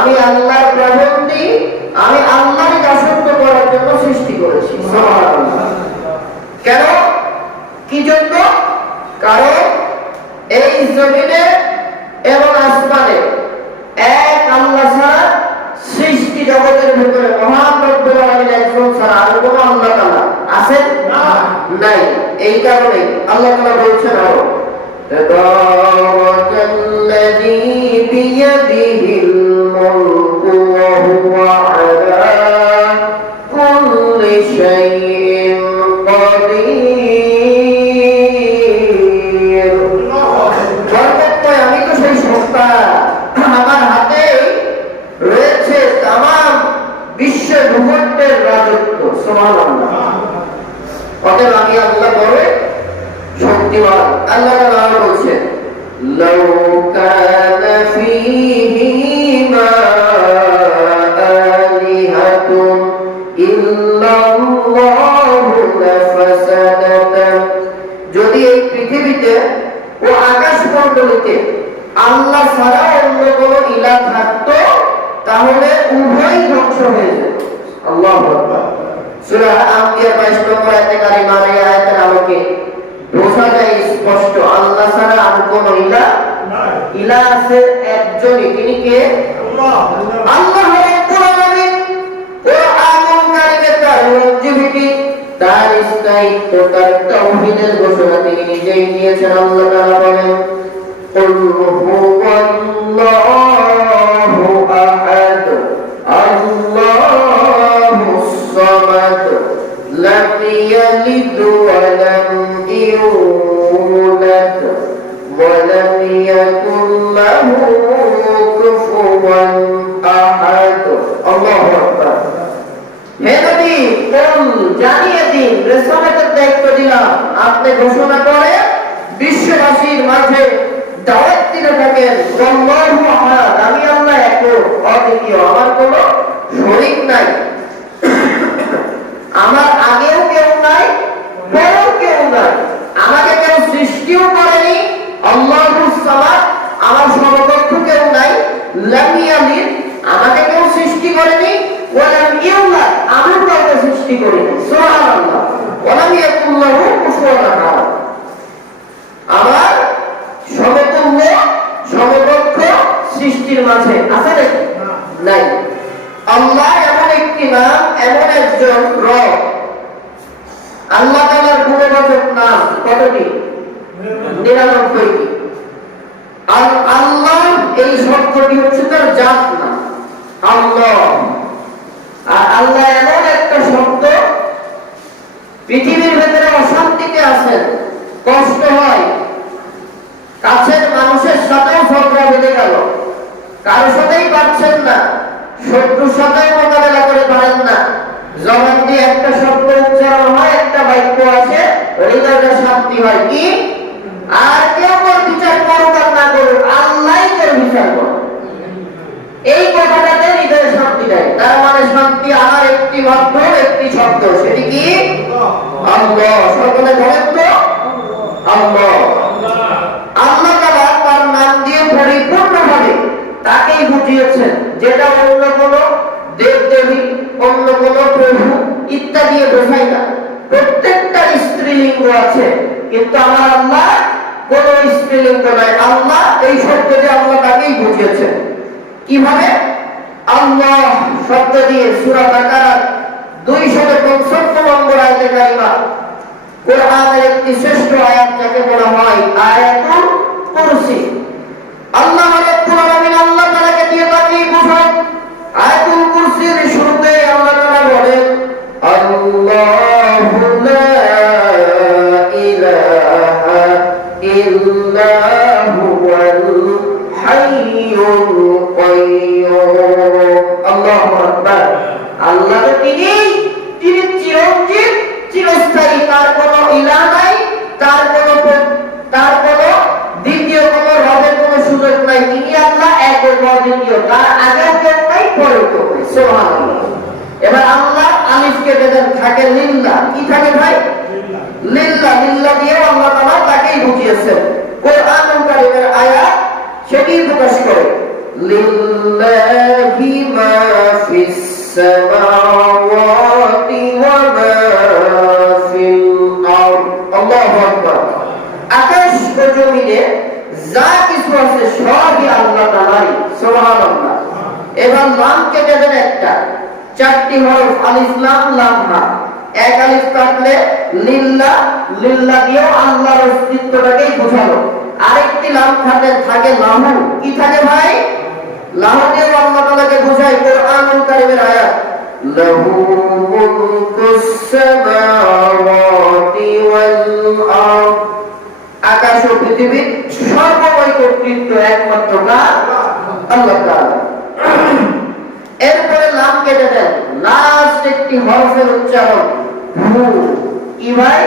আমি আল্লাহর প্রবন্ধী, আমি আল্লাহরই দাসত্ব করার জন্য সৃষ্টি করেছি। সুবহানাল্লাহ। কেন, কি জন্য? কারণ এই জমিনে এবং আসমানে এক আল্লাহ ছাড়া সৃষ্টি জগতের ভিতরে মহান রব্বুল আলামিন একজন ছাড়া আর কোনো আল্লাহ তাআলা আছেন না, নাই। এই কারণে আল্লাহ তাআলা বলছেন আরো তাবারাকাল্লাযী বিয়াদিহিল মুলকু ওয়া হুয়া আলা কুল্লি শাইইন কাদির। বরকতময় আমি তো সেই সত্তা, আমার হাতে রয়েছে তামাম বিশ্ব ভূখণ্ডের রাজত্ব। সুবহানাল্লাহ। অতএব আমি আল্লাহ বড় শক্তিমান। আল্লাহ তাআলা বলছেন লাউ কানা ফীহিমা আলিহাতুন ইল্লাল্লাহু লাফাসাদাতা। যদি এই পৃথিবীতে ও আকাশমণ্ডলীতে আল্লাহ ছাড়া অন্য কোনো ইলাহ থাকতো তাহলে উভয় ধ্বংস হয়ে যেত। আল্লাহু আকবার। সূরা আম্বিয়া 22 নম্বর আয়াতে কারিমার এই আয়াতের আলোকে বোঝা যায় স্পষ্ট আল্লাহ ছাড়া আর কোনো ইলাহ নাই। ইলাহ আছে একজনই, তিনি কে? আল্লাহ। আল্লাহ রাব্বুল আলামিন কোরআনুল কারীমে তার লঞ্জিভিটি, তার স্থায়িত্ব, তার তাওহীদের ঘোষণা তিনি নিজেই দিয়েছেন। আল্লাহ তাআলা বলেন কুল হুয়াল্লাহু আহাদ আল্লাহুস সামাদ লাম ইয়ালিদ ওয়া লাম ইউলাদ ওয়া লাম ইয়াকুল লাহু কুফুওয়ান আহাদ। আল্লাহু আকবার। হে নবী, কুল জানিয়ে দিন, রিসালাতের দায়িত্ব দিলাম, আপনি ঘোষণা করে বিশ্ববাসীর মাঝে দাওয়াত দিতে থাকেন আল্লাহু আহাদ, আমি আল্লাহ একক অদ্বিতীয়, আমার কোনো শরীক নাই, আমার আগেও কেউ নাই, পরেও কেউ নাই, আমাকে কেউ সৃষ্টিও করেনি। আল্লাহুস সামাদ, আমার সমকক্ষ কেউ নাই। লাম ইয়ালিদ, আমাকে কেউ সৃষ্টি করেনি। ওয়া লাম ইউলাদ, আমি কাউকে সৃষ্টি করিনি। সুবহানাল্লাহ। ওয়া লাম ইয়াকুল লাহু কুফুওয়ান আহাদ, আমার সমতুল্য সমকক্ষ সৃষ্টির মাঝে আছে নাকি? নাই। আল্লাহ এমন একটি নাম, এমন একজন রব। আল্লাহ তাআলার গুণবাচক নাম কতটি? 99টি। আর আল্লাহ এই শব্দটি হচ্ছে তার জাত নাম আল্লাহ। আর আল্লাহ এমন একটা শব্দ, পৃথিবীর ভেতরে অশান্তিতে আছেন, কষ্ট হয়, কাছের মানুষের সাথেও ঝগড়া বেঁধে গেল, কারো সাথেই পারছেন না, শত্রুর সাথেও মোকাবেলা করে পারেন না, জবান দিয়ে একটা শব্দ উচ্চারণ হয়, একটা বাক্য আসে, হৃদয়টা শান্তি হয়। কি? আর কেউ কোন বিচার করুক আর না করুক, আল্লাহই কেউ বিচার করে। এই কথাটাতে হৃদয়ে শান্তি দেয়। তার মানে শান্তি আমার একটি মাত্র, একটি শব্দ, সেটি কি? আল্লাহ। সকলে বলেন তো আল্লাহ। আল্লাহ তাআলা তার নাম দিয়ে পরিপূর্ণভাবে তাকেই বুঝিয়েছেন, যেটা অন্য কোন দেবদেবী, অন্য কোন প্রভু ইত্যাদি বোঝায় না। প্রত্যেকটা স্ত্রীলিঙ্গ আছে, কিন্তু আমার আল্লাহ কোন স্ত্রীলিঙ্গ নাই। আল্লাহ এই শব্দ দিয়ে আল্লাহ তাকেই বুঝিয়েছেন। কিভাবে? আল্লাহ শব্দ দিয়ে সূরা বাকারার 265 নম্বর আয়াতে কারিমা, কোরআনের একটি শ্রেষ্ঠ আয়াত, যাকে বলা হয় আয়াতুল কুরসি। আল্লাহ রাব্বুল আলামিন আল্লাহ তাআলাকে দিয়ে তাকেই বোঝান। আয়াতুল কুরসির শুরুতে আল্লাহ তাআলা বলেন আল্লাহু লা ইলাহা ইল্লা হুয়াল হাইয়ুল কাইয়্যুম। আল্লাহু আকবার। আল্লাহ তিনি চিরঞ্জীব, চিরস্থায়ী, তার কোনো ইলাহ নাই, তার কোনো দ্বিতীয় কোনো রবের কোনো সুযোগ নাই। তিনি আল্লাহ এক ও অদ্বিতীয়, তার আগেও কেউ নাই, পরেও কেউ নাই। সুবহানাল্লাহ। এবার আল্লাহ আলিফ কেটে দেন, থাকে লিল্লাহ। কি থাকে ভাই? লিল্লাহ। লিল্লাহ দিয়ে আল্লাহ তাআলা তাকেই বুঝিয়েছেন। কোরআনুল কারীমের আয়াত সেটি প্রকাশ করে লিল্লাহি মা ফিস সামাওয়াতি ওয়া মা ফিল আরদ। আল্লাহু আকবার। আকাশ ও জমিনে যা কিছু আছে সবই আল্লাহ তাআলারই। সুবহানাল্লাহ। এবার লাম কেটে দেন একটা, চারটি হরফ আলিফ লাম লাম হা। এক আলিফ কাটলে লিল্লাহ, লিল্লাহ দিয়েও আল্লাহর অস্তিত্বটাকেই বোঝালো। আরেকটি লাম কাটলে থাকে লাহু। কি থাকে ভাই? লাহু দিয়েও আল্লাহ তাআলাকে বোঝায়। কোরআনুল কারীমের আয়াত, লাহু মুলকুস সামাওয়াতি ওয়াল আরদ। আকাশ ও পৃথিবীর সর্বময় কর্তৃত্ব একমাত্র কার? আল্লাহ তাআলা। এরপরে লাম কেটে দেন, লাস্ট একটি হরফের উচ্চারণ হু। কি ভাই?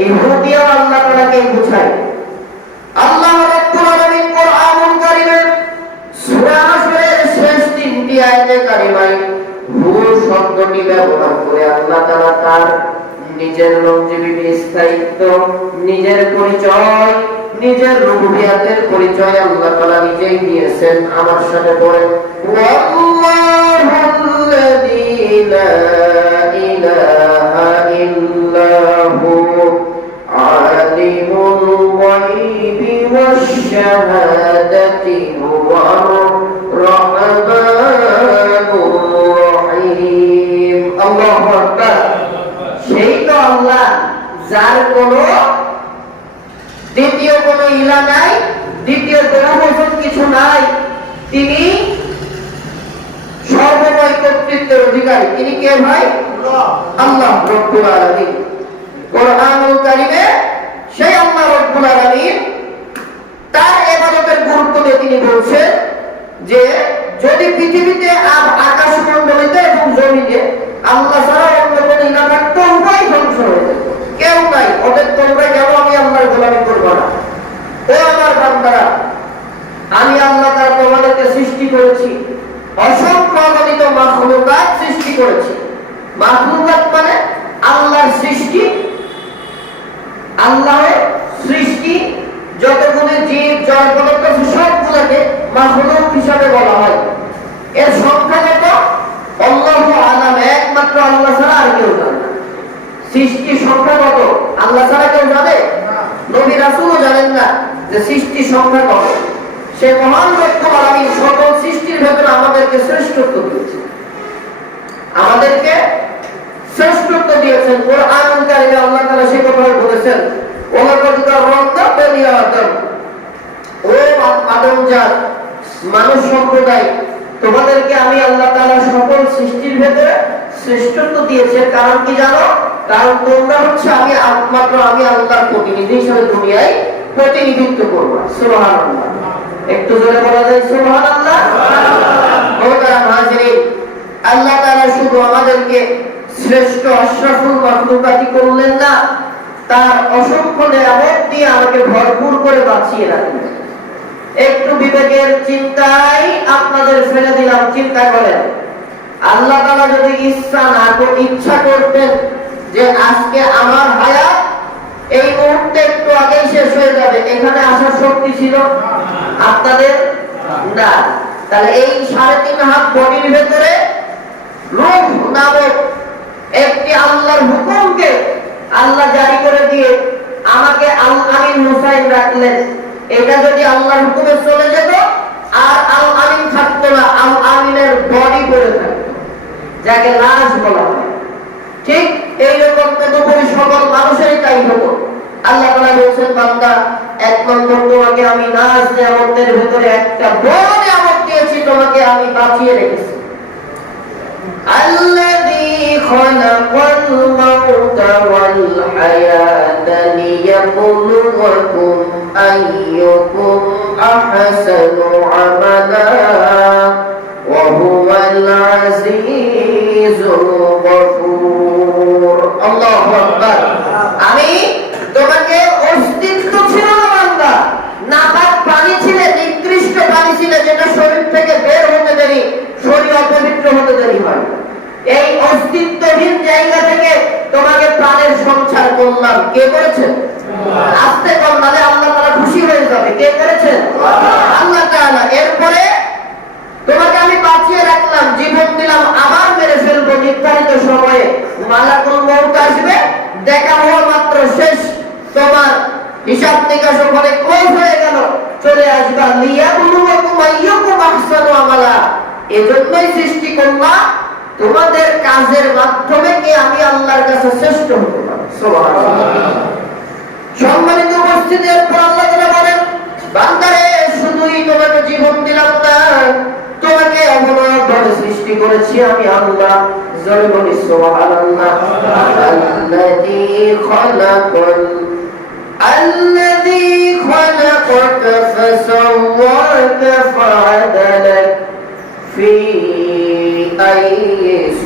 এই হু দিয়ে আল্লাহ তাআলাকে বোঝায়। আল্লাহ রাব্বুল আলামিন কোরআনুল কারীমের সূরা হাশরের শেষ তিনটি আয়াতে কারিমায় হু শব্দটি ব্যবহার করে আল্লাহ তাআলা তার নিজের লংজিভিটি, স্থায়িত্ব, নিজের পরিচয়, নিজের রুবুবিয়াতের পরিচয় আল্লাহ তাআলা নিজেই দিয়েছেন। আমার সাথে বলেন, ওয়াল্লাহুল্লাযী লা ইলাহা ইল্লাহু আলিমুল গায়বি ওয়াশ শাহাদাতি হুয়ার রহমানুর রহিম। আল্লাহু আকবার। সেই তো আল্লাহ যার কোনো দ্বিতীয় কোনো ইলা নাই, দ্বিতীয় কোনো কিছু নাই। তিনি সর্বময় কর্তৃত্বের অধিকারী। তিনি কে ভাই? আল্লাহ রাব্বুল আলামিন। কোরআনুল কারীমে সেই আল্লাহ রাব্বুল আলামিন তার ইবাদতের গুরুত্ব দিয়ে তিনি বলছেন যে যদি পৃথিবীতে আর আকাশমণ্ডলীতে এবং জমিনে আল্লাহ ছাড়া অন্য কোনো ইলা থাকতো, উভয় ধ্বংস হয়ে যেত। কেউ নাই, ওদের তোমরা কেন আমি আল্লাহর গোলামি করবো না? ও আমার বান্দারা, আমি আল্লাহ তাআলা তোমাদেরকে সৃষ্টি করেছি, অসংখ্য অগণিত মাখলুকাত সৃষ্টি করেছি। মাখলুকাত মানে আল্লাহর সৃষ্টি। আল্লাহর সৃষ্টি যতগুলো জীব জড় পদার্থ সবগুলোকে মাখলুক হিসাবে বলা হয়। এর সংখ্যা কত? আল্লাহু আলাম, একমাত্র আল্লাহ ছাড়া আর কেউ জানে না। সৃষ্টির সংখ্যা কত? আল্লাহ ছাড়া কেউ জানে? নবী রাসূলও জানেন না যে সৃষ্টির সংখ্যা কত। সে মহান রব্বুল আলামিন সকল সৃষ্টির ভেতরে আমাদেরকে শ্রেষ্ঠত্ব দিয়েছেন, আমাদেরকে শ্রেষ্ঠত্ব দিয়েছেন। কোরআনুল কারীমে আল্লাহ তাআলা সে কথা বলেছেন, ওয়ালাকাদ কাররামনা বানি আদম। ও আদম জাত, মানুষ সম্প্রদায়, তোমাদেরকে আমি আল্লাহ তাআলা সকল সৃষ্টির ভেতরে শ্রেষ্ঠত্ব দিয়েছে। কারণ কি জানো? কারণ তোমরা হচ্ছে আমি আল্লাহর প্রতিনিধি হিসেবে দুনিয়ায় প্রতিনিধিত্ব করবা। সুবহানাল্লাহ। একটু জোরে বলা যায় সুবহানাল্লাহ। মুহতারাম হাজিরিন, আল্লাহ তাআলা শুধু আমাদেরকে শ্রেষ্ঠ আশরাফুল মাখলুকাতি করলেন না, তার অসংখ্য নিয়ামত দিয়ে আমাকে ভরপুর করে বাঁচিয়ে রাখলেন। একটু বিবেকের চিন্তায় আপনাদের ফেলে দিলাম, চিন্তা করেন, আল্লাহ তাআলা যদি ইচ্ছা করতেন যে আজকে আমার হায়াত এই মুহূর্তে একটু আগেই শেষ হয়ে যাবে, এখানে আসার শক্তি ছিল আপনাদের? না। তাহলে এই 3.5 হাত বডির ভেতরে রূহ নামক একটি আল্লাহর হুকুমকে আল্লাহ জারি করে দিয়ে আমাকে আল আমিন হুসাইন রাখলেন। এটা যদি আল্লাহর হুকুমে চলে যেত আর আল আমিন থাকতো না, আল আমিনের বডি পড়ে থাকতো, যাকে লাশ বলা হয়। ঠিক এইরকম তদুপরি সকল মানুষেরই তাই হতো। আল্লাহ তাআলা বলেছেন, বান্দা, 1 নম্বর তোমাকে আমি নাজ নিয়ামতের ভিতরে একটা বড় নিয়ামত দিয়েছি, তোমাকে আমি বাঁচিয়ে রেখেছি। আল্লাযী খালাকাল মাউতা ওয়াল হায়াতা লিয়াবলুয়াকুম আইয়ুকুম আহসানু আমালা ওয়া হুয়াল আজিজুল গফুর। আল্লাহু আকবার। আমি তোমাকে অস্তিত্ব ছিল না বান্দা, নাপাক পানি ছিলে, নিকৃষ্ট পানি ছিলে, যেটা শরীর থেকে বের হতে দেরি, শরীর অপবিত্র হতে দেরি হয়। এই অস্তিত্বহীন জায়গা থেকে তোমাকে প্রাণের সঞ্চার করলাম। কে করেছেন? আস্তে কর, নালে আল্লাহ তাআলা খুশি হয়ে যাবে। কে করেছেন? আল্লাহ তাআলা। এরপরে মালাকুল মউত আসবে, দেখা হওয়া মাত্র শেষ, তোমার হিসাব নিকাশ ওখানে ক্লোজ হয়ে গেল, চলে আসবা লিয়াবলুয়াকুম আইয়ুকুম আহসানু আমালা। এজন্যই সৃষ্টি করলাম তোমাদের কাজের মাধ্যমে কি আমি আল্লাহর কাছে শ্রেষ্ঠ হতে পারি। সুবহানাল্লাহ। সম্মানিত উপস্থিতি, এরপর আল্লাহ তাআলা বলেন, বান্দারে শুধুই তোমাকে জীবন দিলাম না, তোমাকে এমনভাবে সৃষ্টি করেছি আমি আল্লাহ। জোরে বলি সুবহানাল্লাহ। الذي خلقك فسواك فعدلك في أي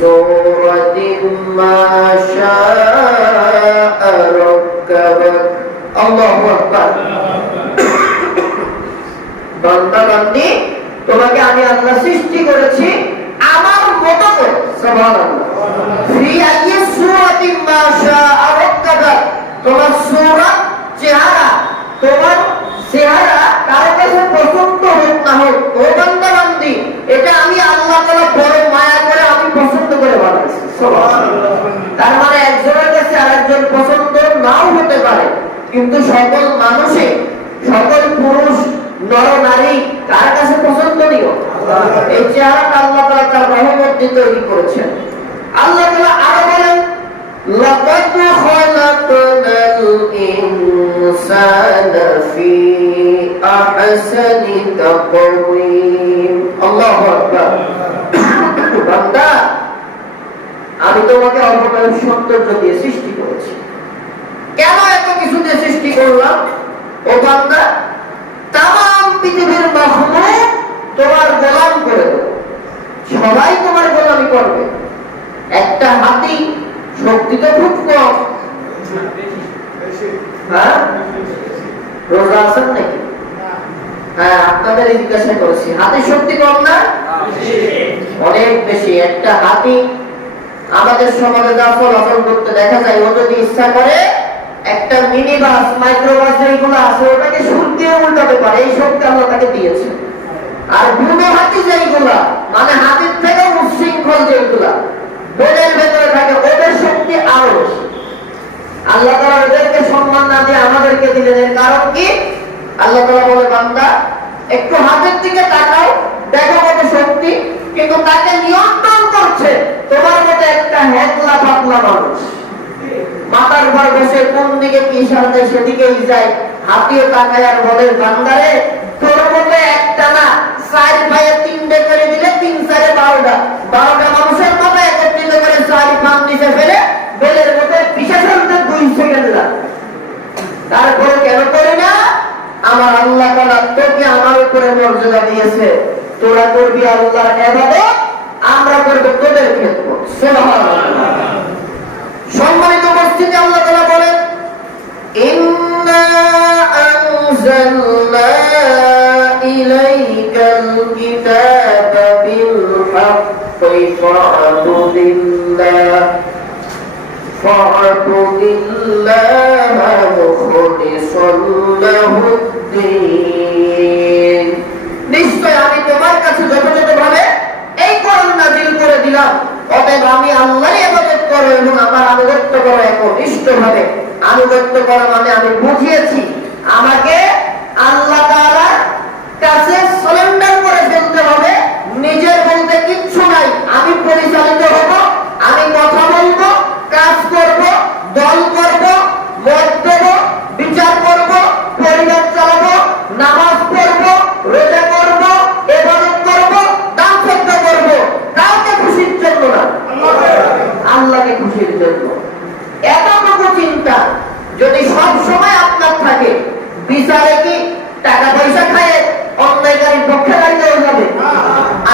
سورة ما شاء ركبك। الله أكبر। বান্দা বান্দি, তোমাকে আমি আল্লাহ সৃষ্টি করেছি আমার মতো করে। সুবহানাল্লাহ। ফি আই সূরাতিন মা শাআ রাক্কাবাক। তোমার সূরা, চেহারা, তোমার চেহারা কারো কাছে পছন্দ হোক না হোক, ও বান্দা বান্দি, এটা আমি আল্লাহ তাআলা বড় মায়া করে আমি পছন্দ করে বানাইছি। সুবহানাল্লাহ। তার মানে একজনের কাছে আরেকজন পছন্দ নাও হতে পারে, কিন্তু সকল মানুষে, সকল পুরুষ নর নারী কার কাছে পছন্দনীয়? এই চেহারাটা আল্লাহ তাআলা তার রহমত দিয়ে তৈরি করেছেন। আল্লাহ তাআলা আরো বলেন, লাকাদ খালাকনাল ইনসানা ফি আহসানি তাকওয়িম। আল্লাহু আকবার। বান্দা, আমি তোমাকে অপরূপ সৌন্দর্য দিয়ে সৃষ্টি করেছি। কেন এত কিছু দিয়ে সৃষ্টি করলাম? ও বান্দা, তাম পৃথিবীর মাখলুক তোমার গোলাম করে দেব, সবাই তোমার গোলামি করবে। একটা হাতি শক্তি তো খুব কম, হ্যাঁ? রোজা আছেন নাকি? হ্যাঁ, আপনাদের জিজ্ঞাসা করেছি, হাতির শক্তি কম না? অনেক বেশি। একটা হাতি আমাদের সমাজে যা চলাচল করতে দেখা যায়, ও যদি ইচ্ছা করে একটা মিনি বাস, মাইক্রোবাস যেগুলো আছে ওটাকে সুর দিয়ে উল্টাতে পারে, এই শক্তি আল্লাহ তাকে দিয়েছে। আর বুনো হাতি যেগুলা, মানে হাতির থেকে উচ্ছৃঙ্খল যেগুলা বনের ভেতরে থাকে, ওদের শক্তি আরো বেশি। আল্লাহ তাআলা ওদেরকে সম্মান না দিয়ে আমাদেরকে দিলেন। এর কারণ কি? আল্লাহ তাআলা বলে, বান্দা একটু হাতের দিকে তাকাও, দেখো কত শক্তি, কিন্তু তাকে নিয়ন্ত্রণ করছে তোমার মতো একটা হ্যাকলা পাতলা মানুষ। মাথার উপর বসে কোন দিকে কি ইশারা দেয় সেদিকেই যায়। হাতিও তাকায় আর বলে, বান্দারে তোর মতো একটা না, 4 পায়ে 3টে করে দিলে 3 4 12টা, 12টা মানুষের মতো একত্রিত করে 4 পাম নিচে ফেলে বেলের মতো বিশেষ 2 সেকেন্ড লাগে। তারপরে কেন করে না? আমার আল্লাহ তাআলা তোকে আমার উপরে মর্যাদা দিয়েছে, তোরা করবি আল্লাহর ইবাদত, আমরা করব তোদের খেদমত। সুবহানাল্লাহ। সম্মানিত উপস্থিতি, আল্লাহ তাআলা বলেন, ইন্না আনজালনা ইলাইকাল কিতাবা বিল হাক্কি ফা'বুদিল্লাহ মুখলিসান লাহুদ্দীন। নিশ্চয় আমি তোমার কাছে যথাযথভাবে এই কোরআন নাযিল করে দিলাম, অতএব আমি আল্লাহর ইবাদত করো এবং আমার আনুগত্য করো একনিষ্ঠভাবে। আনুগত্য করা মানে আমি বুঝিয়েছি, আমাকে আল্লাহ তাআলার কাছে সারেন্ডার করে ফেলতে হবে। নিজের বলতে কিচ্ছু নাই, আমি পরিচালিত হব, আমি কথা বলবো, কাজ করব, দল করব, মত দেব, বিচার করব, পরিবার চালাবো, নামাজ পড়ব, রোজা করব, ইবাদত করব, দান সদকা করব, কাউকে খুশির জন্য না, আল্লাহকে খুশির জন্য। এতটুকু চিন্তা যদি সব সময় আপনার থাকে, বিচারে কি টাকা পয়সা খায় অন্যায়কারীর পক্ষে দাঁড়িয়ে যাবে?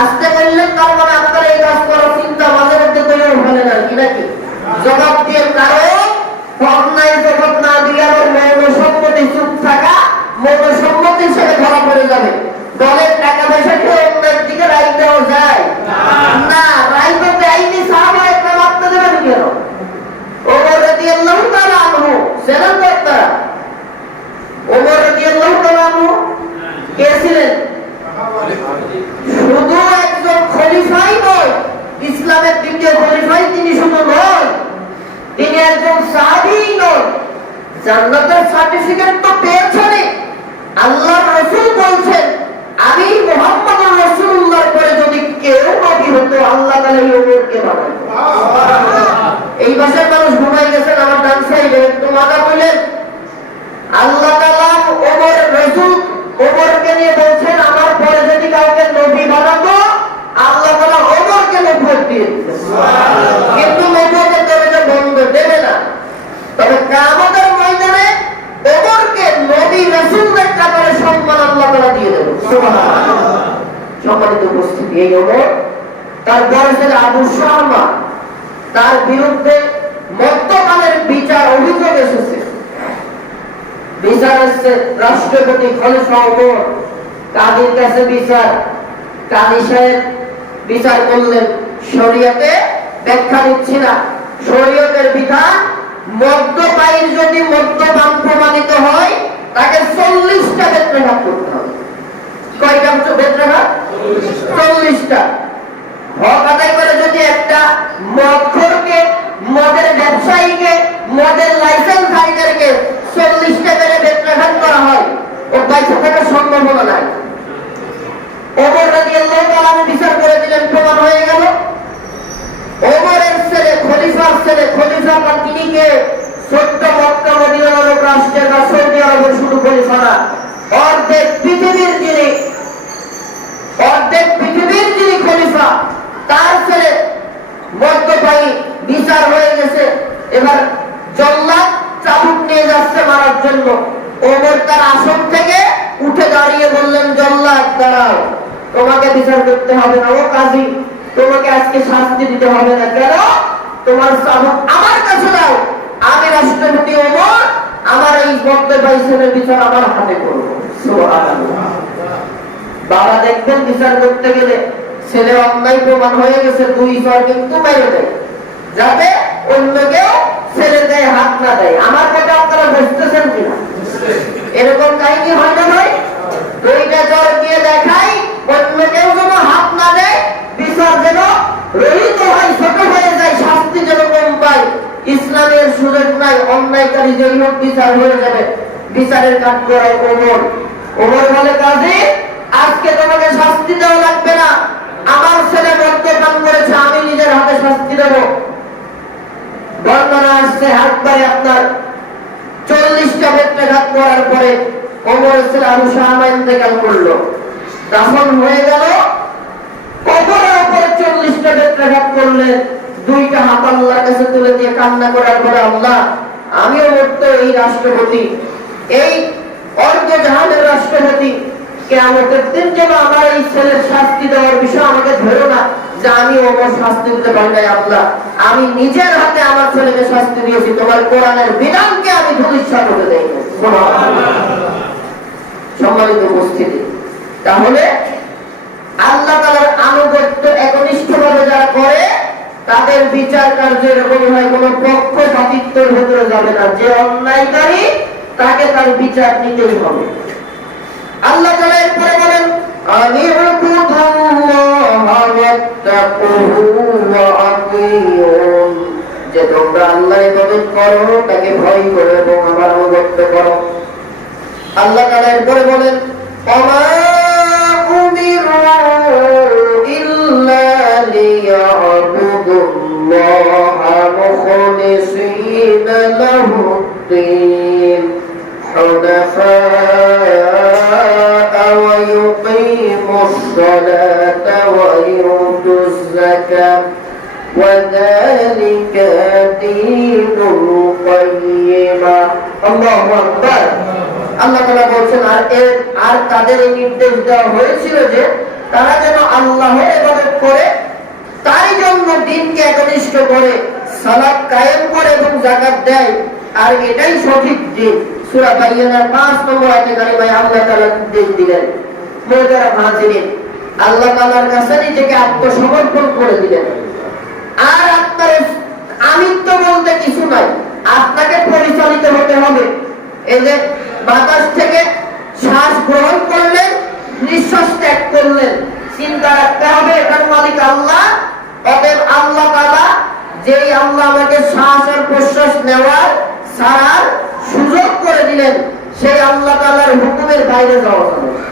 আসতে বললেন তার মানে আপনার এই কাজ করার চিন্তা মাঝে মধ্যে তৈরি হলে না কি নাকি? জবাব দিয়ে কারণ অন্যায় জবাব না দিয়ে আবার মৌনসম্মতি চুপ থাকা মৌনসম্মতি হিসেবে ধরা পড়ে যাবে। দলের টাকা পয়সা খেয়ে অন্যায়ের দিকে রায় দেওয়া যায় না। রায় তো দেয়নি, সাহাবা একটা মাত্রা দেবেন কেন? ওমর রাদিয়াল্লাহু তাআলা আনহু সেনান কর্তা। ওমর রাদিয়াল্লাহু তাআলা আনহু কে ছিলেন? শুধু একজন খলিফাই নয়, ইসলামের দ্বিতীয় খলিফাই তিনি শুধু নয়, তিনি একজন সাহাবী নন, জান্নাতের সার্টিফিকেট তো পেয়েছেনই। আল্লাহর রাসূল বলছেন, আমি মুহাম্মদুর রাসূলুল্লাহর পরে যদি কেউ নবী হতো, আল্লাহ তাআলা ওমরকে বানাবেন। এই ভাষার মানুষ ঘুমাই গেছেন আমার ডান সাইডে, একটু মাথা বললেন। আল্লাহ তাআলা ওমর রাসূল ওমরকে নিয়ে বলছেন, আমার পরে যদি কাউকে নবী বানাতো, আল্লাহ তাআলা ওমরকে নবুয়ত দিয়ে দিতেন। কিন্তু নবুয়তের দরজা বন্ধ দেবে না। তবে কিয়ামতের ময়দানে ওমরকে নবী রাসূলদের কাতারে সম্মান আল্লাহ তাআলা দিয়ে দেবেন। সুবহানাল্লাহ। সম্মানিত উপস্থিতি, এই ওমর তার বড় ছেলে আবু শামা, তার বিরুদ্ধে মদ্যপানের বিচার অভিযোগ এসেছে। বিচার এসেছে রাষ্ট্রপতি খলিফা ওমর, কাজীর কাছে বিচার। কাজী সাহেব বিচার করলেন, শরীয়তে ব্যাখ্যা দিচ্ছি না, শরীয়তের বিধান মদ্যপায়ীর যদি মদ্যপান প্রমাণিত হয়, তাকে 40টা বেত্রাঘাত করতে হবে। কয়টা বেত্রাঘাত? 40টা। হক আদায় করে যদি একটা মদখোরকে, মদের ব্যবসায়ীকে, মদের লাইসেন্স ধারীদেরকে 40টা করে বেত্রাঘাত করা হয়, ও বাইসে থাকার সম্ভাবনা নাই। ওমর রাদিয়াল্লাহু তাআলা বিচার করে দিলেন, প্রমাণ হয়ে গেল। ওমরের ছেলে, খলিফার ছেলে, খলিফা বা তিনি কে? ছোট্ট মক্কা মদিনা নামক রাষ্ট্রের বা সৌদি আরবের শুধু খলিফা না, অর্ধেক পৃথিবীর যিনি খলিফা, তার ছেলে মদ্যপায়ী, বিচার হয়ে গেছে। এবার জল্লাদ চাবুক নিয়ে যাচ্ছে মারার জন্য। ওমর তার আসন থেকে উঠে দাঁড়িয়ে বললেন, জল্লাদ দাঁড়াও, তোমাকে বিচার করতে হবে না। ও কাজী, তোমাকে আজকে শাস্তি দিতে হবে না। কেন? তোমার চাবুক আমার কাছে দাও, আমি রাষ্ট্রপতি ওমর, আমার এই মদ্যপায়ী ছেলের বিচার আমার হাতে করবো। সুবহানাল্লাহ। বাবা দেখবেন বিচার করতে গেলে ছেলে অন্যায় প্রমাণ হয়ে গেছে, 2 চর কিন্তু মেরে দেয়, যাতে অন্য কেউ ছেলে দেয় হাত না দেয়। আমার কথা আপনারা বুঝতেছেন কিনা? এরকম কাহিনী হয় না ভাই? 2টা চর দিয়ে দেখাই, অন্য কেউ যেন হাত না দেয়, বিচার যেন রহিত হয়, ছোট হয়ে যায়, শাস্তি যেন কম পায়। ইসলামের সুযোগ নাই, অন্যায়কারী যেই হোক বিচার হয়ে যাবে। বিচারের কাজ করায় ওমর। ওমর বলে, কাজী আজকে তোমাকে শাস্তি দেওয়া লাগবে না, আমার ছেলে মদ্যপান করেছে, আমি নিজের হাতে শাস্তি দেব। বর্ণনা আসছে একবারে আপনার 40টা বেত্রাঘাত করার পরে ওমরের ছেলে আবু শামা ইন্তেকাল করলো, দাফন হয়ে গেল। কবরের উপরে 40টা বেত্রাঘাত করলেন। 2টা হাত আল্লাহর কাছে তুলে দিয়ে কান্না করার পরে, আল্লাহ আমিও মরতো এই রাষ্ট্রপতি, এই অর্ধ জাহানের রাষ্ট্রপতি, কিয়ামতের দিন যেন আমার এই ছেলের শাস্তি দেওয়ার বিষয় আমাকে ধরো না, যে আমি ওমর শাস্তি দিতে পারি নাই। আল্লাহ আমি নিজের হাতে আমার ছেলেকে শাস্তি দিয়েছি, তোমার কোরআনের বিধানকে আমি ধূলিসাৎ করে দেই। সম্মানিত উপস্থিতি, তাহলে আল্লাহ তাআলার আনুগত্য একনিষ্ঠভাবে যারা করে, তাদের বিচার কার্য এরকম হয়, কোন পক্ষপাতিত্বের ভেতরে যাবে না। যে অন্যায়কারী, তাকে তার বিচার নিতেই হবে। আল্লাহ তাআলা এরপরে বলেন, যে তোমরা আল্লাহর ইবাদত করো, তাকে ভয় করো এবং আমার আনুগত্য করো। আল্লাহ তাআলা এরপরে বলেন, ওমা উমিরু ইল্লা লিয়াবুদুল্লাহা মুখলিসিনা লাহুদ্দীন হুনাফা ওয়া ইউকিমুস সালাতা ওয়া ইউতুজ যাকাত ওয়া যালিকা দীনুল কাইয়্যিমা। আল্লাহু আকবার। আল্লাহ তাআলা বলছেন, আর তাদের এই নির্দেশ দেওয়া হয়েছিল যে তারা যেন আল্লাহর ইবাদত করে, তারই জন্য দ্বীনকে একনিষ্ঠ করে, সালাত কায়েম করে এবং যাকাত দেয়, আর এটাই সঠিক দ্বীন। সূরা বাইয়ানার 5 নম্বর আয়াতে কারিমায় আল্লাহ তাআলা নির্দেশ দিলেন। মুহতারাম হাজিরিন, আল্লাহ তাআলার কাছে নিজেকে আত্মসমর্পণ করে দিলেন। আর আপনার আমিত্ব বলতে কিছু নাই, আপনাকে পরিচালিত হতে হবে। এই যে বাতাস থেকে শ্বাস গ্রহণ করলেন, নিঃশ্বাস ত্যাগ করলেন, চিন্তা রাখতে হবে এটার মালিক আল্লাহ। অতএব আল্লাহ তাআলা যেই আল্লাহ আমাকে শ্বাস আর প্রশ্বাস নেওয়ার ছাড়ার সুযোগ করে দিলেন, সেই আল্লাহ তাআলার হুকুমের বাইরে যাওয়া যাবে না।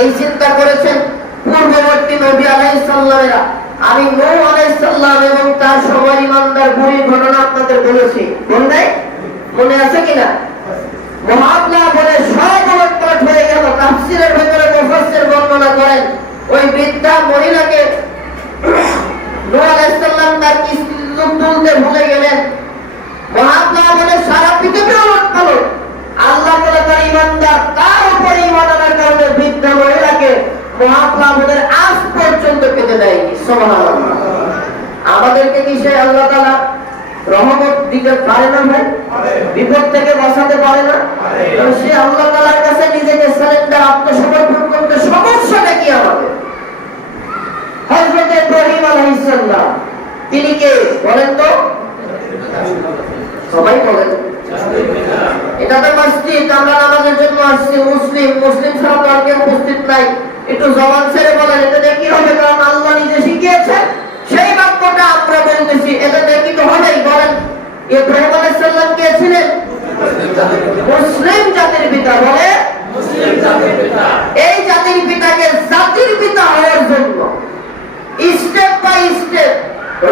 এই চিন্তা করেছেন পূর্ববর্তী নবী আলাইহিস সালামেরা। আমি নূহ আলাইহিস সালাম এবং তার সবার ইমানদার বুড়ির ঘটনা আপনাদের বলেছি, মনে আছে কিনা? মহাপ্লা বলে সব উলটপালট হয়ে গেল। তাফসীরের ভেতরে মুফাসসির বর্ণনা করেন, ওই বৃদ্ধা মহিলাকে নূহ আলাইহিস সালাম তার স্ত্রী তুলতে ভুলে গেলেন। মহাপ্লা বলে সারা পৃথিবী উলটপালট। আল্লাহ বলে তার ইমানদার, তার উপরে ঈমান আনার কারণে বৃদ্ধা মহিলাকে মহাপ্লা বলে আজ পর্যন্ত পেতে দেয়নি। সুবহানাল্লাহ। আমাদেরকে কি সেই আল্লাহ তাআলা রহমত দিতে পারে না ভাই? বিপদ থেকে বাঁচাতে পারে না? সে আল্লাহ তাআলার কাছে নিজেকে সারেন্ডার, আত্মসমর্পণ করতে সমস্যাটা কি আমাদের? হযরত ইব্রাহিম আলাইহিস সালাম তিনি কে বলেন তো? সবাই বলেন। এটা তো মসজিদ, আমরা নামাজের জন্য আসছি। মুসলিম ছাড়া তো আর কেউ উপস্থিত নাই। একটু জবান ছেড়ে বলেন, এটা কি হবে? কারণ আল্লাহ নিজে শিখিয়েছেন, সেই বাক্যটা আমরা বলতেছি, এটা কি তো হবেই। বলেন, ইব্রাহিম আলাইহিস সালাম কে ছিলেন? মুসলিম জাতির পিতা। বলে মুসলিম জাতির পিতা। এই জাতির পিতাকে জাতির পিতা হওয়ার জন্য স্টেপ বাই স্টেপ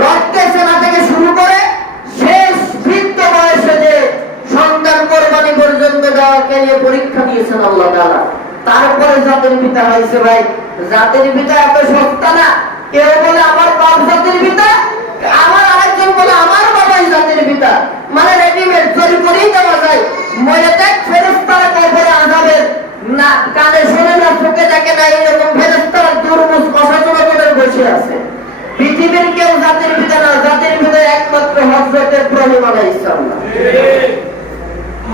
রক্তে সেনা থেকে শুরু করে শেষ বৃদ্ধ বয়সে যে সন্তান কোরবানি পর্যন্ত দেওয়াকে নিয়ে পরীক্ষা দিয়েছেন আল্লাহ তাআলা। তারপরে জাতির পিতা হয়েছে। ভাই, জাতির পিতা এত সস্তা না। কেউ বলে আমার বাপ জাতির পিতা, আমার আরেকজন বলে আমার বাবাই জাতির পিতা। মানে রেডিমেড তৈরি করেই দেওয়া যায়। মনে দেখ ফেরেশতারা কবরে আযাবের না কানে শোনে না, চোখে দেখে না, এরকম ফেরেশতারা দুর্মুখ কষাচড়া করে বসে আছে। পৃথিবীর কেউ জাতির পিতা না। জাতির পিতা একমাত্র হযরত ইব্রাহিম আলাইহিস সালাম।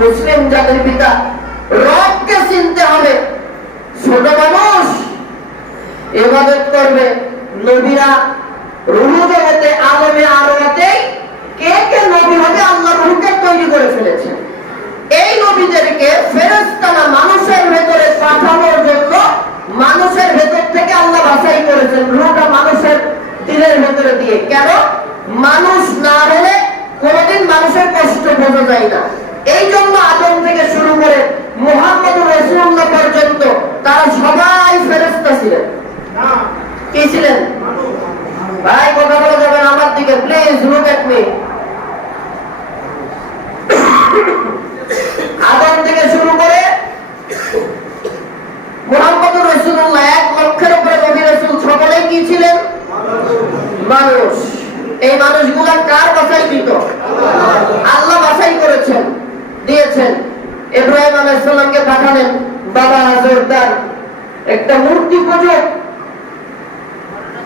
মুসলিম জাতির পিতা। রবকে চিনতে হবে। ছোট মানুষ ইবাদত করবে। নবীরা রূহ জগতে আলমে আরওয়াতে কে কে নবী হবে আল্লাহর রূহকে তৈরি করে ফেলেছেন। এই নবীদেরকে ফেরেশতারা মানুষের ভেতরে পাঠানোর জন্য মানুষের ভেতর থেকে আল্লাহ বাছাই করেছেন, রূহটা মানুষের দিলের ভেতরে দিয়ে। কেন? মানুষ না হলে কোনদিন মানুষের কষ্ট বোঝা যায় না। এই জন্য আদম থেকে শুরু করে মুহাম্মদুর রাসূলুল্লাহ পর্যন্ত তারা সবাই ফেরেশতা ছিলেন। কি ছিলেন? ভাই কথা বলা যাবেন আমার দিকে, প্লিজ লুক এট মি। আদম থেকে শুরু করে মুহাম্মদুর রাসূলুল্লাহ 1 লক্ষের উপরে নবী রাসূল সকলেই কি ছিলেন? মানুষ। এই মানুষগুলা কার বাছাইকৃত? আল্লাহ বাছাই করেছেন, দিয়েছেন। ইব্রাহিম আলাইহিস সালামকে পাঠালেন। বাবা হাজর তার একটা মূর্তি পূজক,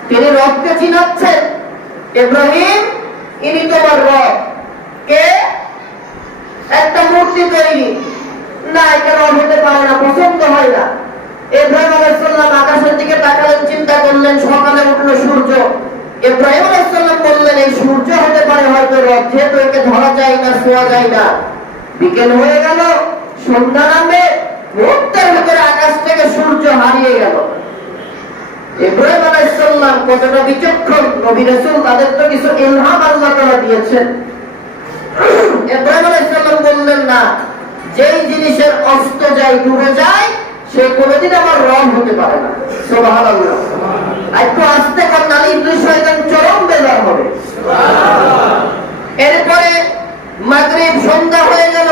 তিনি রবকে চিনাচ্ছেন। ইব্রাহিম, ইনি তোমার রব। কে? একটা মূর্তি তৈরি। না, এটা রব হতে পারে না, পছন্দ হয় না। ইব্রাহিম আলাইহিস সালাম আকাশের দিকে তাকালেন, চিন্তা করলেন। সকালে উঠলো সূর্য। ইব্রাহিম আলাইহিস সালাম বললেন, এই সূর্য হতে পারে হয়তো রব, যেহেতু একে ধরা যায় না, ছোঁয়া যায় না। বিকেল হয়ে গেল, সন্ধ্যা নামবে, মুহূর্তের ভিতরে আকাশ থেকে সূর্য হারিয়ে গেল। ইব্রাহিম আলাইহিস সালাম কতটা বিচক্ষণ নবী রাসূল, তাদের তো কিছু ইলহাম আল্লাহ তাআলা দিয়েছেন। ইব্রাহিম আলাইহিস সালাম বললেন, না, যেই জিনিসের অস্ত যায়, ডুবে যায়, সে কোনোদিন আমার রব হতে পারে না। সুবহানাল্লাহ। একটু আস্তে কর, নালে ইবলিস শয়তান চরম বেজার হবে। এরপরে মাগরিব, সন্ধ্যা হয়ে গেল,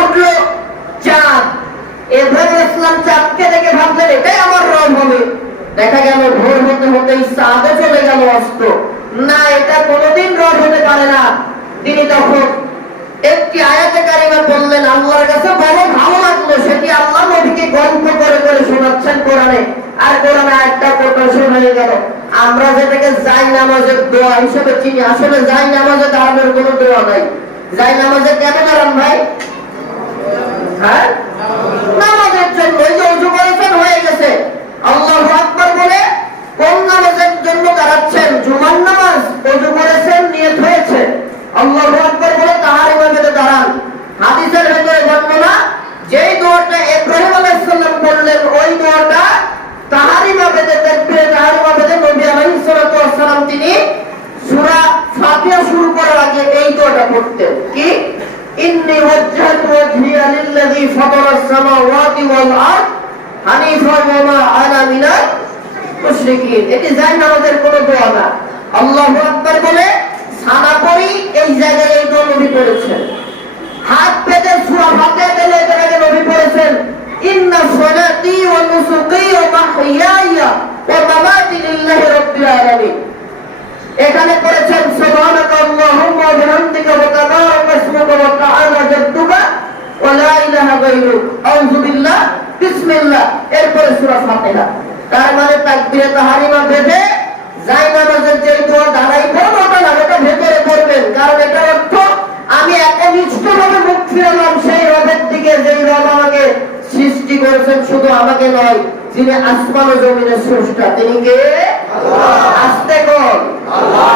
উঠলো চাঁদ। ইব্রাহিম আলাইহিস সালাম চাঁদকে দেখে ভাবলেন, এটাই আমার রব হবে। দেখা গেল ভোর হতে হতেই চাঁদে চলে গেল অস্ত। না, এটা কোনোদিন রব হতে পারে না। তিনি তখন একটি আয়াতে কারিমা বললেন, আল্লাহর কাছে বড় ভালো লাগলো। সেটি আল্লাহ নবীকে গল্প করে করে শোনাচ্ছেন কোরআনে। আর কোরআনে একটা প্রকাশন হয়ে গেল। আমরা যেটাকে যাই নামাজের দোয়া হিসেবে চিনি, আসলে যাই নামাজে দাঁড়ানোর কোনো দোয়া নাই। যাই নামাজে কেন দাঁড়ান ভাই? হ্যাঁ, নামাজের জন্য। ওই যে ওযু করেছেন, হয়ে গেছে, আল্লাহু আকবার বলে কোন নামাজের জন্য দাঁড়াচ্ছেন? জুমার নামাজ। ওযু করেছেন, নিয়ত হয়েছে, আল্লাহু আকবার বলে তাহারিমা বেঁধে দাঁড়ান। হাদিসের ভেতরে বর্ণনা, যেই দোয়াটা ইব্রাহিম আলাইহিস সালাম বললেন, ওই দোয়াটা তাহারিমা বেঁধে, তাকবীরে তাহারিমা বেঁধে নবী আলাইহিস সালাতু ওয়াস সালাম তিনি সূরা আগে এই দোয়াটা পড়তেন, কি ইন্নী ওয়াজজাহতু ওয়াজহিয়া লিল্লাযী ফাতারাস সামাওয়াতি ওয়াল আরদ হানিফান ওয়া মা আনা মিনাল মুশরিকিন। এটি জায়নামাজের কোনো দোয়া না। আল্লাহু আকবার বলে সানা পড়ি এই জায়গায় এই দোয়া নবী পড়েছেন। হাত পেতে সূরা ফাতিহা দিলে এর আগে নবী পড়েছেন ইন্না সলাতি ওয়া নুসুকি ওয়া মাহইয়ায়া ওয়া মামাতি লিল্লাহি রাব্বিল আলামিন। এখানে পড়েছেন সুবহানাকা আল্লাহুম্মা ওয়া বিহামদিকা ওয়া তাবারাকা ইসমুকা ওয়া তাআলা জাদ্দুকা ওয়া লা ইলাহা গায়রুক আউযু বিল্লাহ বিসমিল্লাহ। এরপরে সূরা ফাতিহা। তার মানে তাকবীরে তাহরিমা বেঁধে জায়নামাজের যে দোয়া দাঁড়াই পড়বো না, এটা ভেতরে পড়বেন। কারণ এটার অর্থ আমি একনিষ্ঠভাবে মুখ ফিরালাম সেই রবের দিকে, যেই রব আমাকে সৃষ্টি করেছেন, শুধু আমাকে নয়, যিনি আসমান ও জমিনের স্রষ্টা, তিনি কে? আল্লাহ। আস্তে কোন? আল্লাহ।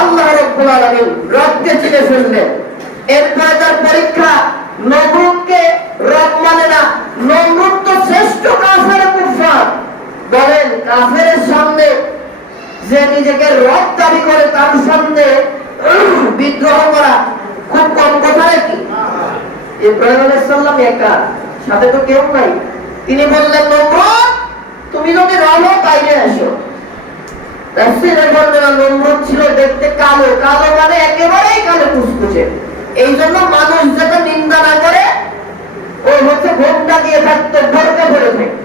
আল্লাহ রাব্বুল আলামিন রবকে চিনে ফেললেন। এরপর তার পরীক্ষা, নমরুদকে রব মানে না। নমরুদ তো শ্রেষ্ঠ কাফের কুফার। বলেন কাফেরের সামনে যে নিজেকে রব দাবি করে তার সামনে বিদ্রোহ করা খুব কম কথা নাকি? ইব্রাহিম আলাইহিস সালাম একা, সাথে তো কেউ নাই। তিনি বললেন নমরুদ তুমি যদি রব হও বাইরে আসো। তাফসীরে বর্ণনা নমরুদ ছিল দেখতে কালো, কালো মানে একেবারেই কালো কুচকুচে। এই জন্য মানুষ যাতে নিন্দা না করে ও হচ্ছে ঘোমটা দিয়ে থাকতো, বোরকা পরে থাকতো,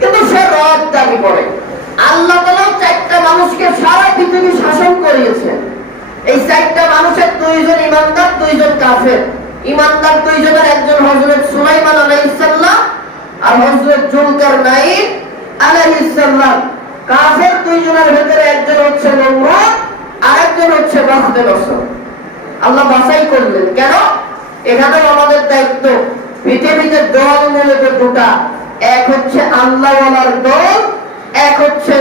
কিন্তু সে রব দাবি করে। আল্লাহ তাআলা চারটা মানুষকে সারা পৃথিবী শাসন করিয়েছেন। এই চারটা মানুষের দুইজন ইমানদার, দুইজন কাফের। ইমানদার দুইজনের একজন হযরত সুলাইমান আলাইহিস সালাম আর হযরত যুলকারনাইন আলাইহিস সালাম। কাফের দুইজনের ভিতরে একজন হচ্ছে নমরুদ আর একজন হচ্ছে বাখতেনসর। আল্লাহ বাছাই করলেন কেন? এখানেও আমাদের দায়িত্ব। পৃথিবীতে দল মূলত দুটা, এক হচ্ছে আল্লাহওয়ালার দল, এক হচ্ছে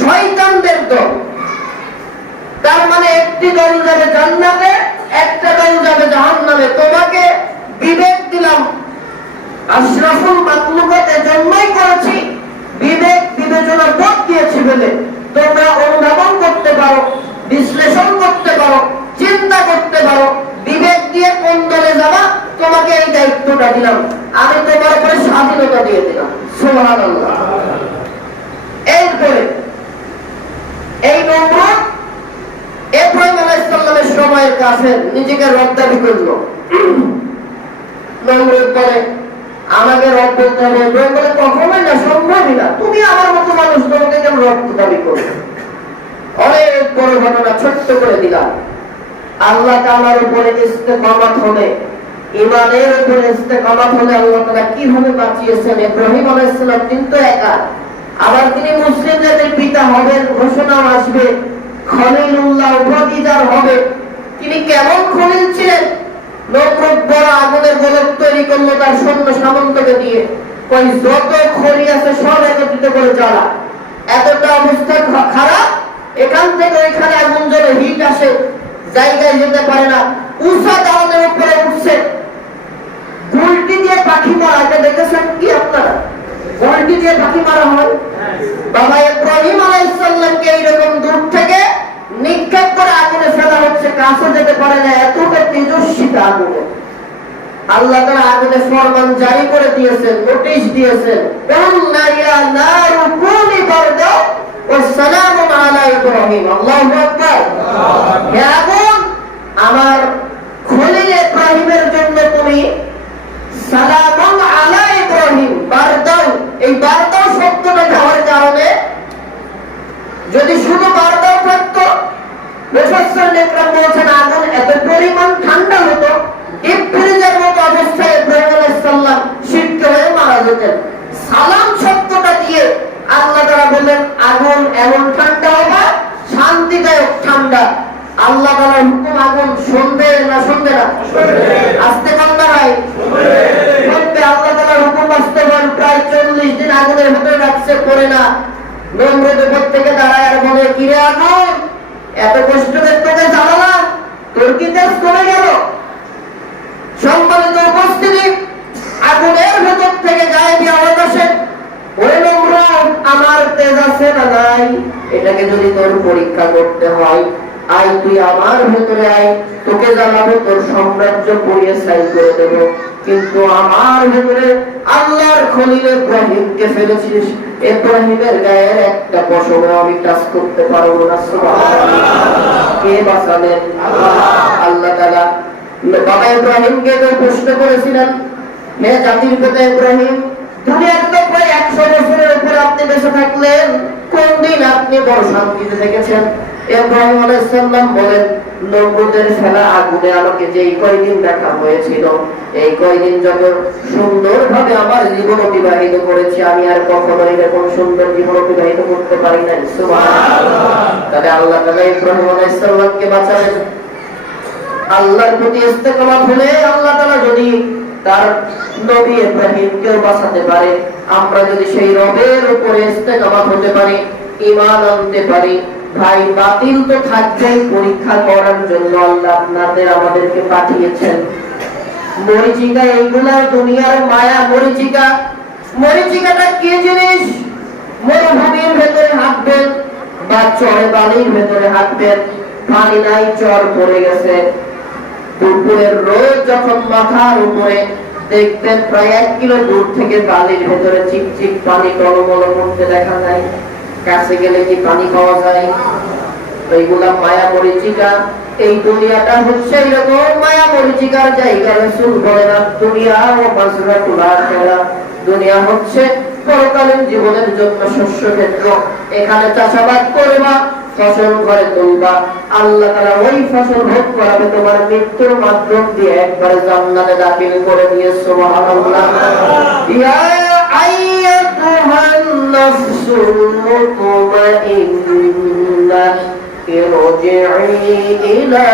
শয়তানদের দল। তার মানে একটি দল যাবে জান্নাতে, একটা দল যাবে জাহান্নামে। তোমাকে বিবেক দিলাম, আশরাফুল মাখলুকাতের জন্যই করেছি, বিবেক বিবেচনার বোধ দিয়েছি বলে তোমরা অনুধাবন করতে পারো, বিশ্লেষণ করতে পারো, চিন্তা করতে পারো। বিবেক দিয়ে কোন দলে যাবা তোমাকে এই দায়িত্বটা দিলাম। আমি তোমার উপরে স্বাধীনতা দিয়ে দিলাম। সুবহানাল্লাহ। এরপরে এই নমরুদ ইব্রাহিম আলাইহিস সালামের সময়ের কাছে নিজেকে রব দাবি করলো। নমরুদ বলে আমাকে রব বলতে হবে। ইব্রাহিম বলে কখনোই না, সম্ভবই না। তুমি আমার মতো মানুষ, তোমাকে কেন রব দাবি করবে? অনেক বড় ঘটনা ছোট্ট করে দিলাম। আল্লাহ তাআলার উপরে ইস্তেকামত হলে, ঈমানের উপরে ইস্তেকামত হলে আল্লাহ তাআলা কিভাবে বাঁচিয়েছেন। ইব্রাহিম আলাইহিস সালাম কিন্তু একা, আবার তিনি মুসলিম জাতির পিতা হবেন, ঘোষণা আসবে। খলিলুল্লাহ উপাধি যার হবে, তিনি কেমন খলিল ছিলেন? নমরুদ বড় আগুনের গোলক তৈরি করলো তার সৈন্য সামন্তকে দিয়ে, কই যত খড়ি আছে সব একত্রিত করে জ্বালা। এতটা অবস্থা খারাপ, এখান থেকে ওইখানে আগুন জ্বলে, হিট আসে, জায়গায় যেতে পারে না। উষা দাওয়াতের উপরে উঠছে, গুলটি দিয়ে পাখি মারা, এটা দেখেছেন কি আপনারা? গুলটি দিয়ে পাখি মারা হয়। বাবা ইব্রাহিম আলাইহিস সালামকে এইরকম দূর থেকে নিক্ষেপ করে আগুনে ফেলা হচ্ছে, কাছে যেতে পারে না, এতটা তেজস্বিতা আগুনে। আল্লাহ তাআলা আগুনে ফরমান জারি করে দিয়েছেন, নোটিশ দিয়েছেন, কুল্লা ইয়া নারু কুনি বারদা ওয়া সালামুন আলা ইব্রাহিম। আল্লাহু আকবার। হে আগুন, আমার খলিল ইব্রাহিমের জন্য তুমি সালামুন আলা ইব্রাহিম, বারদাও। এই বারদাও শব্দটা দেওয়ার কারণে, যদি শুধু বারদাও থাকতো, মুফাসসির ইকরাম বলেছেন আগুন এত পরিমাণ ঠান্ডা হতো, ডিপ ফ্রিজের মতো অবস্থায় ইব্রাহিম আলাইহিস সালাম সিদ্ধ হয়ে মারা যেতেন। সালাম শব্দটা দিয়ে আল্লাহ তাআলা বললেন আগুন এমন ঠান্ডা হবে, শান্তিদায়ক ঠান্ডা। আল্লাহ তাআলার হুকুম আগুন শুনবে না শুনবে না? আস্তে কান্না হয়, শুনবে। আল্লাহ তাআলার হুকুম বাস্তবায়ন প্রায় 40 দিন আগুনের ভিতরে রাখছে, করে না। নমরুদ উপর থেকে দাঁড়ায় আর বলে, কিরে আগুন, এত কষ্ট করে তোকে জ্বালালাম, তোর কি তেজ কমে গেল? সম্মানিত উপস্থিতি, আগুনের ভেতর থেকে গায়েবী আওয়াজ আসে, ওরে নমরুদ, আমার তেজ আছে না নাই? এটাকে যদি তোর পরীক্ষা করতে হয় আয় তুই আমার ভেতরে আয়, তোকে জানাবো তোর সাম্রাজ্য পড়িয়ে ছাই করে দেব। কিন্তু আমার ভেতরে আল্লাহর খলিল ইব্রাহিমকে ফেলেছিস, ইব্রাহিমের গায়ের একটা পশম আমি টাচ করতে পারবো না। সুবহানাল্লাহ। কে বাঁচালেন? আল্লাহ তাআলা। বাবা ইব্রাহিমকে তো প্রশ্ন করেছিলেন, হে জাতির পিতা ইব্রাহিম, দুনিয়াতে তো প্রায় 100 বছরের উপরে আপনি বেঁচে থাকলেন, কোন দিন আপনি বড় শান্তিতে থেকেছেন? ইব্রাহিম আলাইহিস সালাম বলেন, নমরুদের ফেলা আগুনে আমাকে যেই কয়দিন দেখা হয়েছিল, এই কয়দিন যত সুন্দরভাবে আমার জীবন অতিবাহিত করেছি, আমি আর কখনো এরকম সুন্দর জীবন অতিবাহিত করতে পারি নাই। সুবহানাল্লাহ। তাহলে আল্লাহ তাআলা ইব্রাহিম আলাইহিস সালামকে বাঁচালেন। আল্লাহর প্রতি ইস্তেকামাত হলে আল্লাহ তাআলা যদি তার নবী ইব্রাহিমকেও বাঁচাতে পারে, আমরা যদি সেই রবের উপরে ইস্তেকামাত হতে পারি, ঈমান আনতে পারি, ভাই বাতিল তো থাকবেই, পরীক্ষা করার জন্য আল্লাহ আপনাদের আমাদেরকে পাঠিয়েছেন। মরিচিকা এইগুলা দুনিয়ার মায়া। মরিচিকাটা কি জিনিস? মরুভূমির ভেতরে হাঁটবেন বা চরে বালির ভেতরে হাঁটবেন, পানি নাই, চর পড়ে গেছে, দুপুরের রোদ যখন মাথার উপরে, দেখবেন প্রায় 1 কিলো দূর থেকে বালির ভেতরে চিকচিক পানি টলমল করতে দেখা যায়। কাছে গেলে কি পানি পাওয়া যায়? এইগুলা মায়া মরিচিকা। এই দুনিয়াটা হচ্ছে এরকম মায়া মরিচিকার জায়গা। রাসূল বলেন, দুনিয়া ও মাজরাতুল আখিরাহ, দুনিয়া হচ্ছে পরকালীন জীবনের জন্য শস্য ক্ষেত্র। এখানে চাষাবাদ করবা, ফসল ঘরে তুলবা, আল্লাহ তাআলা ওই ফসল ভোগ করাবে তোমার মৃত্যুর মাধ্যম দিয়ে, একবারে জান্নাতে দাখিল করে দিয়ে। সুবহানাল্লাহ। ইয়া আইয়াতুহান নাফসুল মুতমাইন্নাহ ইরজি'i ইলা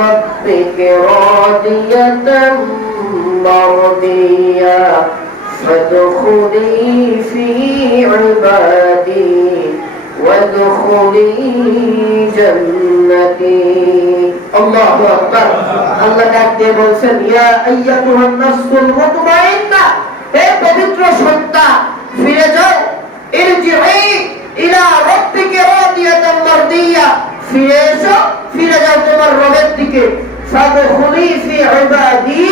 রাব্বিকি রাদিয়াতাম মারদিয়াহ ফাদখুলি ফি ইবাদি ওয়াদখুলি জান্নাতি। আল্লাহু আকবার। আল্লাহ ডাক দিয়ে বলছেন, ইয়া আইয়াতুহান নাফসুল মুতমাইন্নাহ, হে পবিত্র সত্তা, ফিরে যাও। ইরজি'i ইলা রাব্বিকি রাদিয়াতাম মারদিয়াহ, ফিরে এসো, ফিরে যাও তোমার রবের দিকে। ফাদখুলি ফি ইবাদি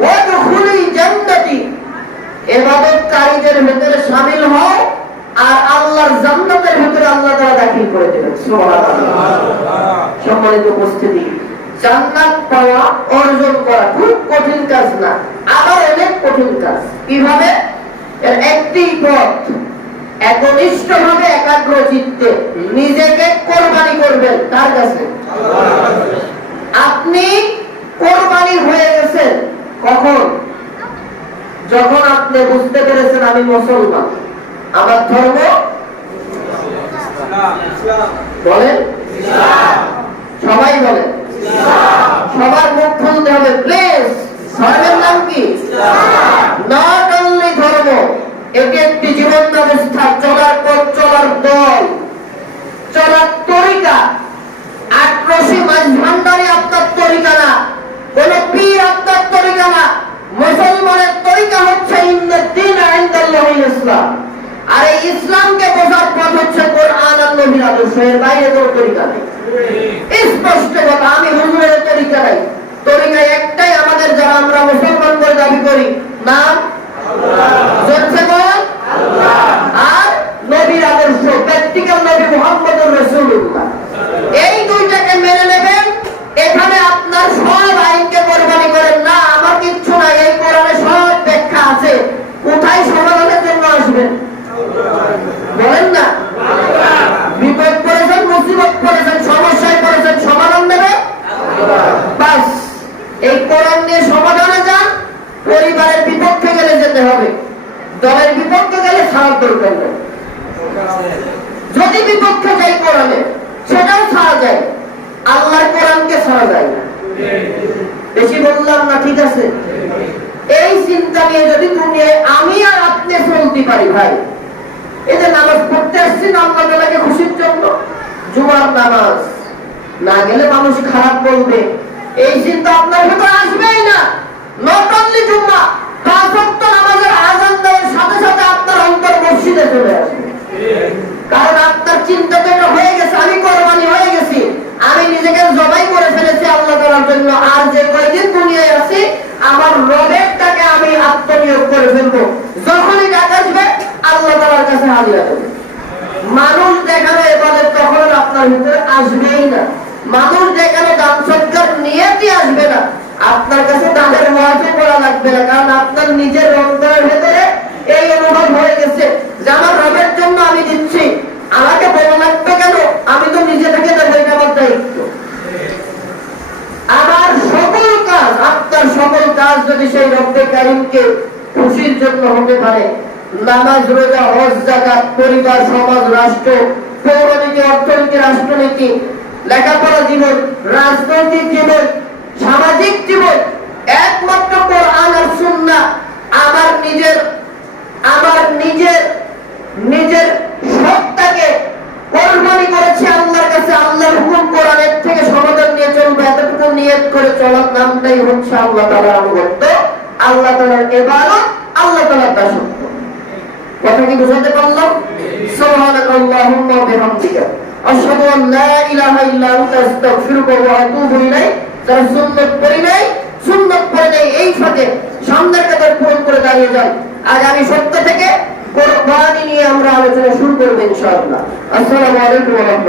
ওয়াদখুলি জান্নাতি, ইবাদতকারীদের ভিতরে শামিল হও আর আল্লাহর জান্নাতের ভিতরে আল্লাহ তাআলা দাখিল করে দেবেন। সুবহানাল্লাহ। সম্মানিত উপস্থিতি, জান্নাত পাওয়া, অর্জন করা খুব কঠিন কাজ না, আবার অনেক কঠিন কাজ। কিভাবে? এর একটি পথ, একনিষ্ঠভাবে একাগ্র চিত্তে নিজেকে কোরবানি করবেন তার কাছে। আপনি কোরবানি হয়ে গেছেন কখন? যখন আপনি বুঝতে পেরেছেন আমি মুসলমান, আমার ধর্ম বলেন সবাই বলেন, সবার মুখ খুলতে হবে প্লিজ। ধর্মের নাম কি? নট অনলি ধর্ম, এটি একটি জীবন ব্যবস্থা, চলার পথ, চলার দল, চলার তরিকা। আটরশি মাঝ ভান্ডারি আপনার তরিকা না, কোন পীর আপনার তরিকা না। মুসলমানের তরিকা হচ্ছে ইন্নাদ-দীন ইনদাল্লাহিল ইসলাম। আর এই ইসলামকে বোঝার পথ হচ্ছে কোরআন আর নবীর আদর্শ, এর বাইরে কোনো তরিকা নেই। স্পষ্ট কথা, আমি হুজুরের তরিকা নাই, তরিকা একটাই আমাদের, যারা আমরা মুসলমান বলে দাবি করি, নাম জোরছে বল আল্লাহ, আর নবীর আদর্শ, প্র্যাকটিক্যাল নবী মুহাম্মদুর রাসূলুল্লাহ। এই দুইটাকে মেনে নেবেন। এখানে আপনার সব আইনকে কোরবানি করেন না, আমার কিচ্ছু নাই, এই কোরআনে সব ব্যাখ্যা আছে। কোথায় সমাধানের জন্য আসবেন বলেন না? বিপদ পড়েছেন, মুসিবত পড়েছেন, সমস্যায় পড়েছেন, সমাধান দেবে বাস। এই কোরআন নিয়ে সমাধানে যান। পরিবারের বিপক্ষে গেলে যেতে হবে, দলের বিপক্ষে গেলে ছাড়ার দরকার নেই। যদি বিপক্ষে যাই কোরআনে, সেটাও ছাড়া যায়, আল্লাহর কোরআনকে ছাড়া যায় না। বেশি বললাম না? ঠিক আছে। এই চিন্তা নিয়ে যদি দুনিয়ায় আমি আর আপনি চলতে পারি, ভাই, এই যে নামাজ পড়তে আসছি না আল্লাহ তাআলাকে খুশির জন্য, জুমার নামাজ না গেলে মানুষ খারাপ বলবে, এই চিন্তা আপনার ভেতরে আসবেই না। নট অনলি জুম্মা, 5 ওয়াক্ত নামাজের আযান দেওয়ার সাথে সাথে আপনার অন্তর মসজিদে চলে আসবে। কারণ আপনার চিন্তা তো হয়ে গেছে, আমি কোরবানি করে ফেলবো। যখনই টাকা আসবে আল্লাহ তাআলার কাছে হাজিরা দেবে। মানুষ দেখানো ইবাদত তখন আপনার ভিতরে আসবেই না। মানুষ দেখানো দান সৎকার নিয়তই আসবে না। আপনার কাছে দানের ওয়াজিব করা লাগবে না, কারণ আপনার নিজের অন্তরের ভেতরে এই অনুভব হয়ে গেছে যে আমার রবের জন্য আমি দিচ্ছি, আমাকে বলা লাগবে কেন, আমি তো নিজে থেকে দেবো, এটা আমার দায়িত্ব। আমার সকল কাজ, আপনার সকল কাজ যদি সেই রব্বে কারীমকে খুশির জন্য হতে পারে, নামাজ, রোজা, হজ, যাকাত, পরিবার, সমাজ, রাষ্ট্র, পৌরনীতি, অর্থনীতি, রাষ্ট্রনীতি, লেখাপড়া জীবন, রাজনৈতিক জীবন, সামাজিক জীবন, একমাত্র কোরআন আর সুন্নাহ আমার নিজের সত্তাকে কোরবানি করেছি আল্লাহর কাছে। আল্লাহর হুকুম কোরআনের থেকে সমাধান নিয়ে চলবে, এতটুকু নিয়ত করে চলার নামটাই হচ্ছে আল্লাহ তাআলার আনুগত্য, আল্লাহ তাআলার ইবাদত, আল্লাহ তাআলার দাসত্ব। কথা কি বুঝাতে পারলাম? সুবহানাকাল্লাহুম্মা ওয়া বিহামদিকা আশহাদু আন লা ইলাহা ইল্লা আনতা আস্তাগফিরুকা ওয়া আতুবু ইলাইক। যারা সুন্নাত পড়ে নেই এই ফাঁকে সামনের কাতার পূরণ করে দাঁড়িয়ে যান। আগামী সপ্তাহ থেকে কোরবানি নিয়ে আমরা আলোচনা শুরু করব ইনশাআল্লাহ। আসসালামু আলাইকুম ওয়া রাহমাতুল্লাহ।